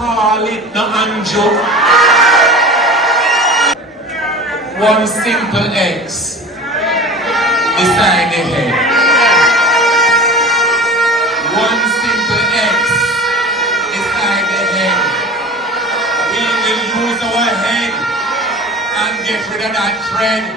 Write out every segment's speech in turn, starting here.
call it no Andrew. One simple X beside the head. One simple X beside the head. We will use our head and get rid of that thread.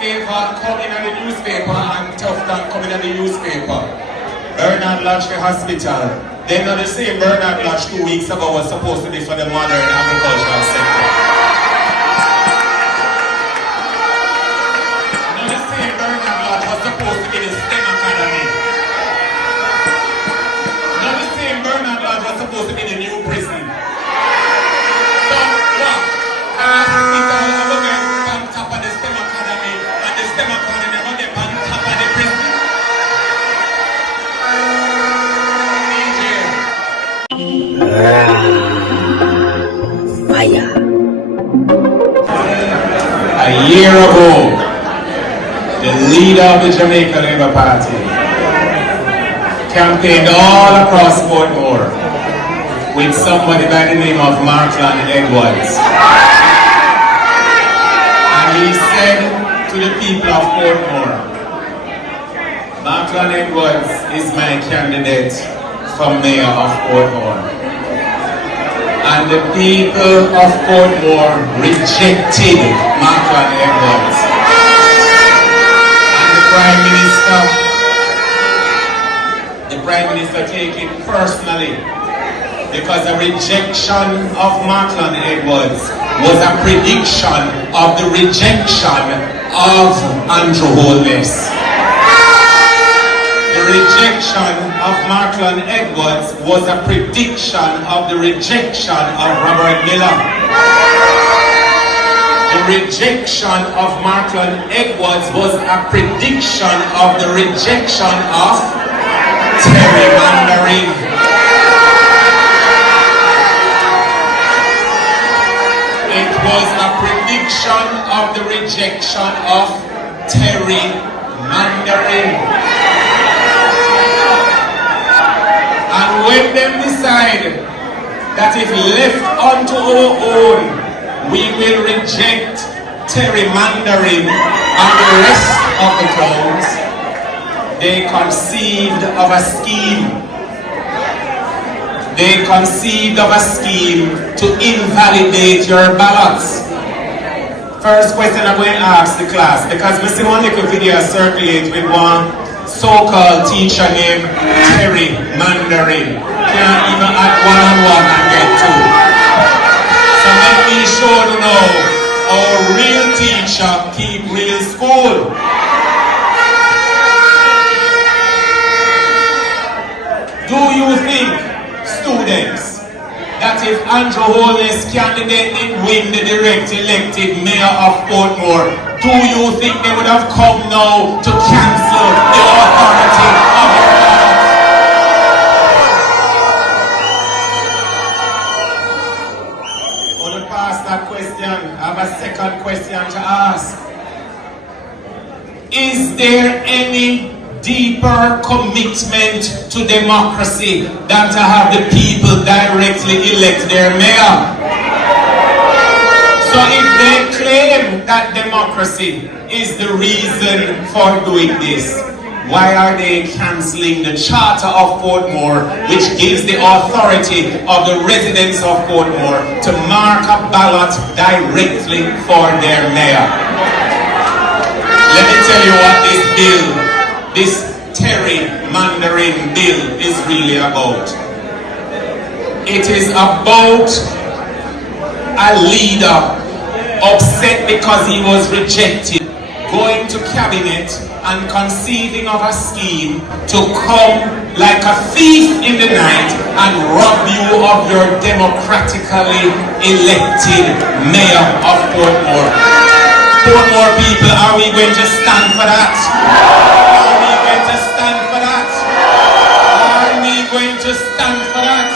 Favor coming in the newspaper and tough time coming in the newspaper. Bernard Lodge the hospital. They know the same Bernard Lodge 2 weeks ago was supposed to be for the modern agricultural sector. Now the same Bernard Lodge was supposed to be the STEM Academy. Now the same Bernard Lodge was supposed to be the new prison. So what? Hospital again on top of the STEM Academy, and the STEM Academy never get on top of the prison. Fire. A year ago, the leader of the Jamaica Labour Party campaigned all across Portmore with somebody by the name of Markland Edwards. And he said to the people of Portmore, Markland Edwards is my candidate for mayor of Portmore. And the people of Portmore rejected Markland Edwards. And the Prime Minister take it personally, because the rejection of Markland Edwards was a prediction of the rejection of Andrew Holness. The rejection of Markland Edwards was a prediction of the rejection of Robert Miller. The rejection of Markland Edwards was a prediction of the rejection of Gerrymandering. It was a prediction of the rejection of Gerrymandering. And when them decide that if left unto our own, we will reject gerrymandering and the rest of the towns, they conceived of a scheme. They conceived of a scheme to invalidate your ballots. First question I'm going to ask the class, because we see one little video circulate with one so-called teacher named Gerrymandering. Can't even add one-on-one and get two. So let me show you now our real teacher keep real school. Do you think, students, that if Andrew Holness candidate didn't win the direct elected mayor of Portmore, do you think they would have come now to cancel the authority of your ballot? I want to pass that question. I have a second question to ask. Is there any deeper commitment to democracy than to have the people directly elect their mayor? So if they claim that democracy is the reason for doing this, why are they cancelling the Charter of Portmore, which gives the authority of the residents of Portmore to mark a ballot directly for their mayor? Let me tell you what this gerrymandering bill is really about. It is about a leader upset because he was rejected, going to cabinet and conceiving of a scheme to come like a thief in the night and rob you of your democratically elected mayor of Portmore. Portmore people, are we going to stand for that? Are we going to stand for that? Are we going to stand for that?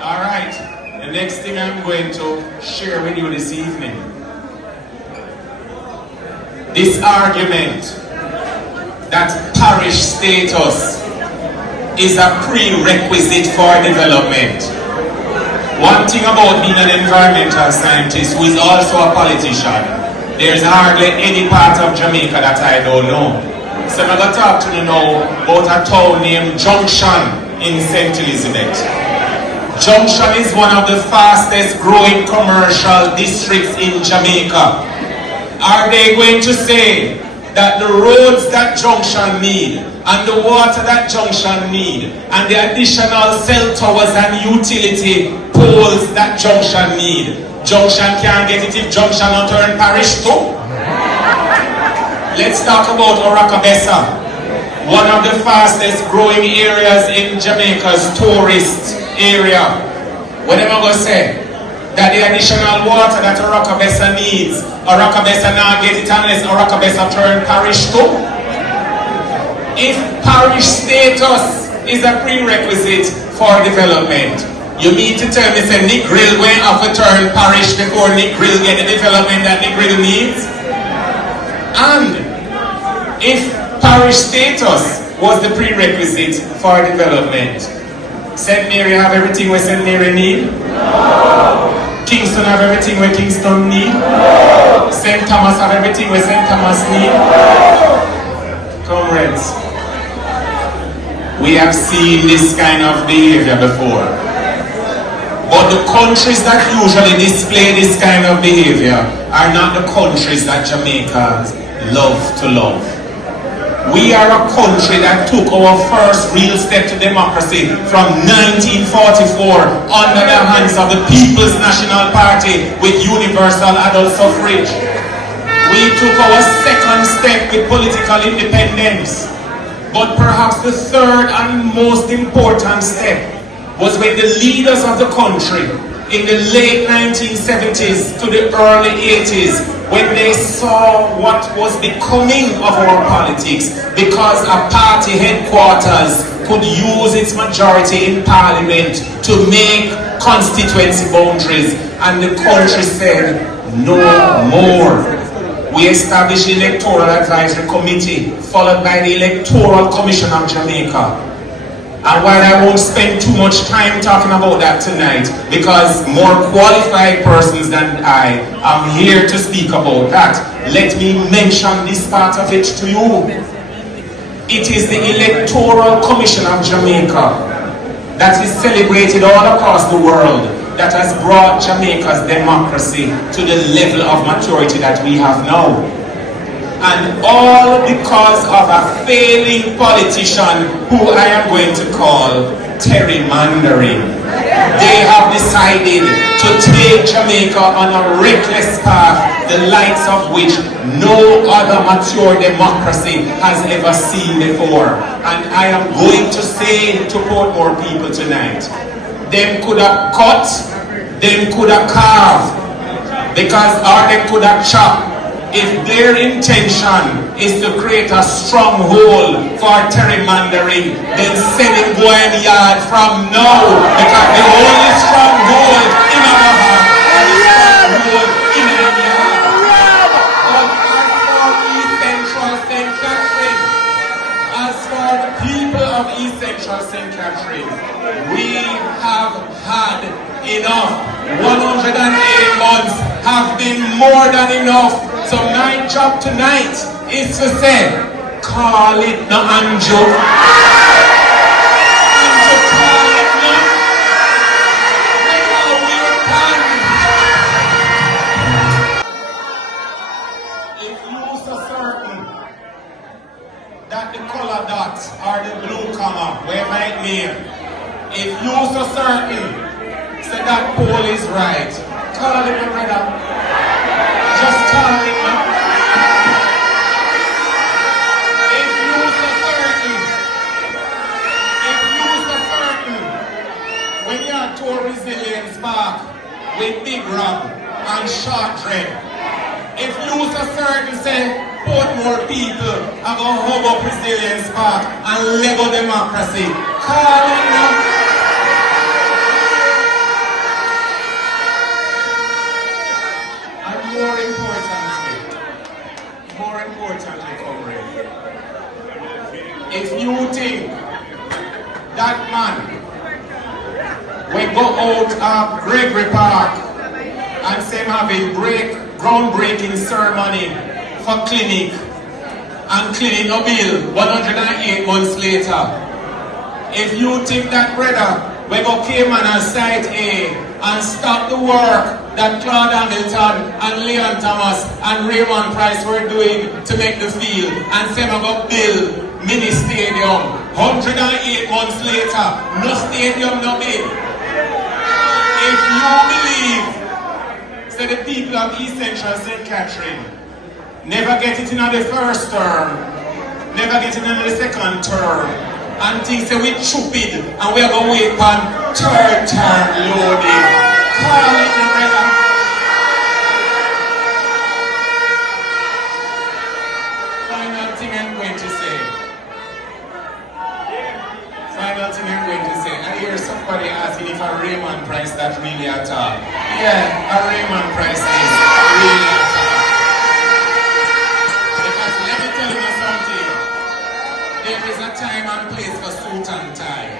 Alright, the next thing I'm going to share with you this evening. This argument that parish status is a prerequisite for development. One thing about being an environmental scientist who is also a politician, there's hardly any part of Jamaica that I don't know. So I'm going to talk to you now about a town named Junction in St. Elizabeth. Junction is one of the fastest growing commercial districts in Jamaica. Are they going to say that the roads that Junction need, and the water that Junction need, and the additional cell towers and utility poles that Junction need, Junction can't get it if Junction not turn Parish too? Let's talk about Orakabessa, one of the fastest growing areas in Jamaica's tourist area. What am I going to say? That the additional water that Orakabessa needs, Orakabessa now get it unless Orakabessa turn Parish too? If Parish status is a prerequisite for development, you mean to tell me say Nick Grill went off a turn Parish before Nick Grill get the development that Nick Grill needs? And if Parish status was the prerequisite for development, St. Mary have everything where St. Mary need? No. Kingston have everything where Kingston need? No. St. Thomas have everything where St. Thomas need? No. Comrades, we have seen this kind of behavior before. But the countries that usually display this kind of behavior are not the countries that Jamaicans love to love. We are a country that took our first real step to democracy from 1944 under the hands of the People's National Party with universal adult suffrage. We took our second step with political independence. But perhaps the third and most important step was when the leaders of the country in the late 1970s to the early 80s, when they saw what was becoming of our politics, because a party headquarters could use its majority in parliament to make constituency boundaries, and the country said, no more. We established the Electoral Advisory Committee, followed by the Electoral Commission of Jamaica. And while I won't spend too much time talking about that tonight, because more qualified persons than I am here to speak about that, let me mention this part of it to you. It is the Electoral Commission of Jamaica that is celebrated all across the world that has brought Jamaica's democracy to the level of maturity that we have now. And all because of a failing politician who I am going to call Gerrymandering. They have decided to take Jamaica on a reckless path, the likes of which no other mature democracy has ever seen before. And I am going to say to Portmore people tonight, them could have cut, them could have carved, or they could have chopped. If their intention is to create a stronghold for gerrymandering, then send him go in the yard from now. Because the only stronghold in our heart and the stronghold in our yard. But as for the people of East Central St. Catherine, we have had enough. 108 months have been more than enough. So my job tonight is to say, call it the Anjo. Anjo, call it no. We're done. If you're so certain that the color dot or the blue comma, wherever it may, if you're so certain say that poll is right, call it the brother. Just call it now. If you're so certain, when you're at Tour Resilience Park with Big Rob and Short Dread, if you're so certain, say, Portmore people are going to hug up Resilience Park and Lego democracy, call it now. More importantly, comrade, if you think that man, we go out of Gregory Park and say have a groundbreaking ceremony for clinic, and clinic no bill 108 months later. If you think that, brother, we go Cayman and Site A and stop the work that Claude Hamilton and Leon Thomas and Raymond Pryce were doing to make the field, and say we go build mini stadium 108 months later, no stadium, no bill. If you believe, say the people of East Central St. Catherine never get it in the first term, never get it in the second term, and think say we stupid and we are going to wait for third term loading. Call it the brother. Final thing I'm going to say. Final thing I'm going to say. I hear somebody asking if a Raymond Pryce that really at all. Yeah, a Raymond Pryce is really at all. There is a time and place for suit and tie,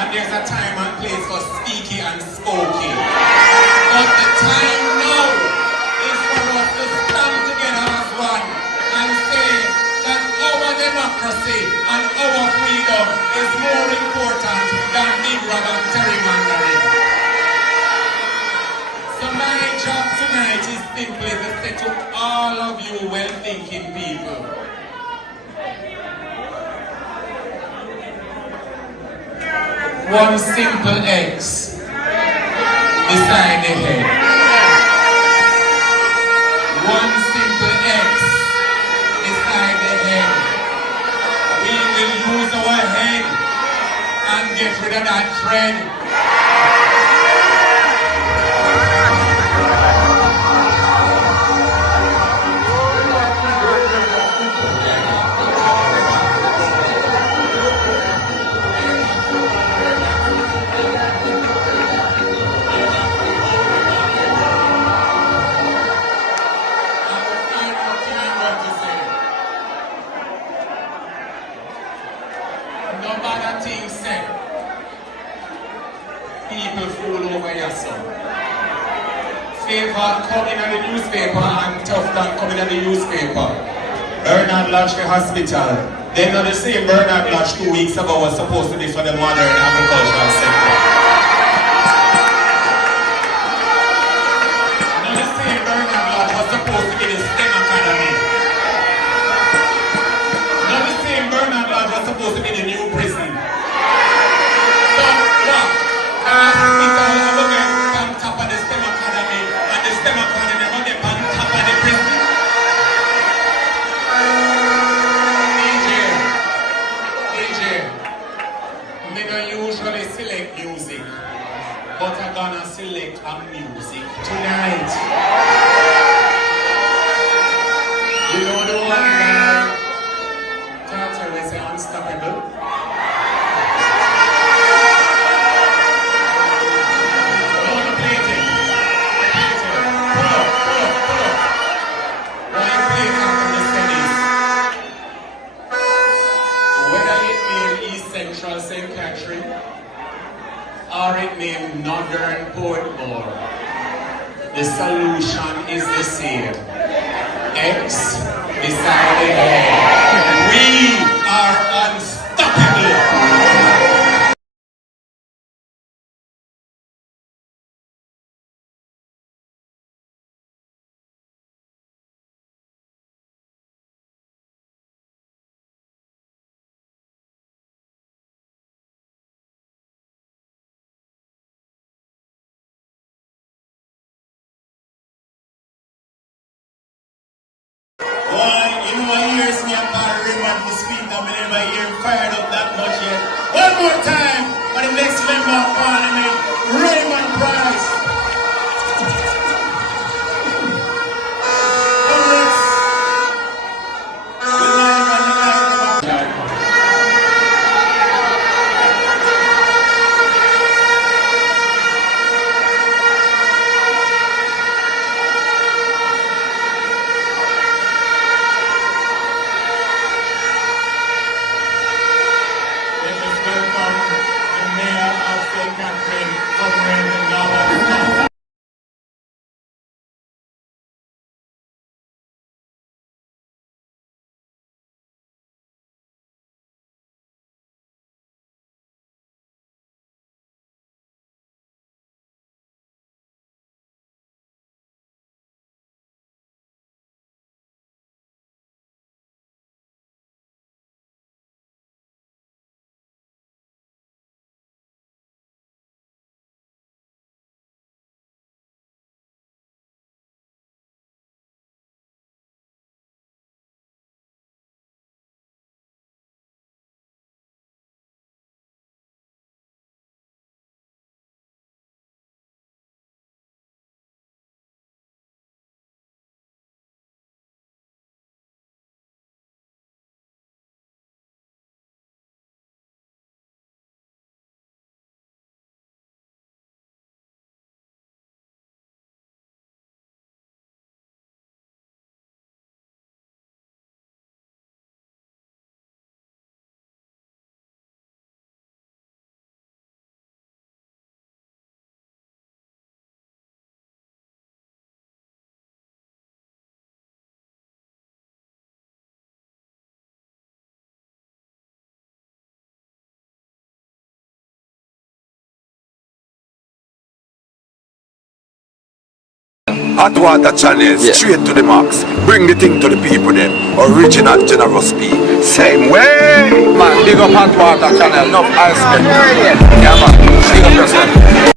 and there's a time and place for speaky and spokey. But the time now is for us to stand together as one and say that our democracy and our freedom is more important than big rag and gerrymandering. So my job tonight is simply to say to all of you well-thinking people, one simple X beside the head. One simple X beside the head. We will use our head and get rid of that dread. People fall over your son. Favor coming in the newspaper and tough than coming in the newspaper. Bernard Lodge for hospital. Then not the same Bernard Lodge 2 weeks ago was supposed to be for the modern agricultural sector. Not the same Bernard Lodge was supposed to be the STEM Academy. Not the same Bernard Lodge was supposed to be the new prison. So what? Hospital will get on top of the STEM Academy, and the STEM Academy will get on top of the prison. DJ, me don't usually select music, but I'm gonna select a music tonight. You know the one that Tata will say unstoppable? St. Catherine, or it named Northern Portmore, the solution is the same. X beside the head. We are unstoppable. You know, years me and Raymond to speak, and I never hear him fired up that much yet. One more time for the next member of Parliament, Raymond Pryce. Hot water channel, straight to the max. Bring the thing to the people then. Original generous people. Same way. Man, big up hot water channel, enough ice cream. Yeah man, big up yourself.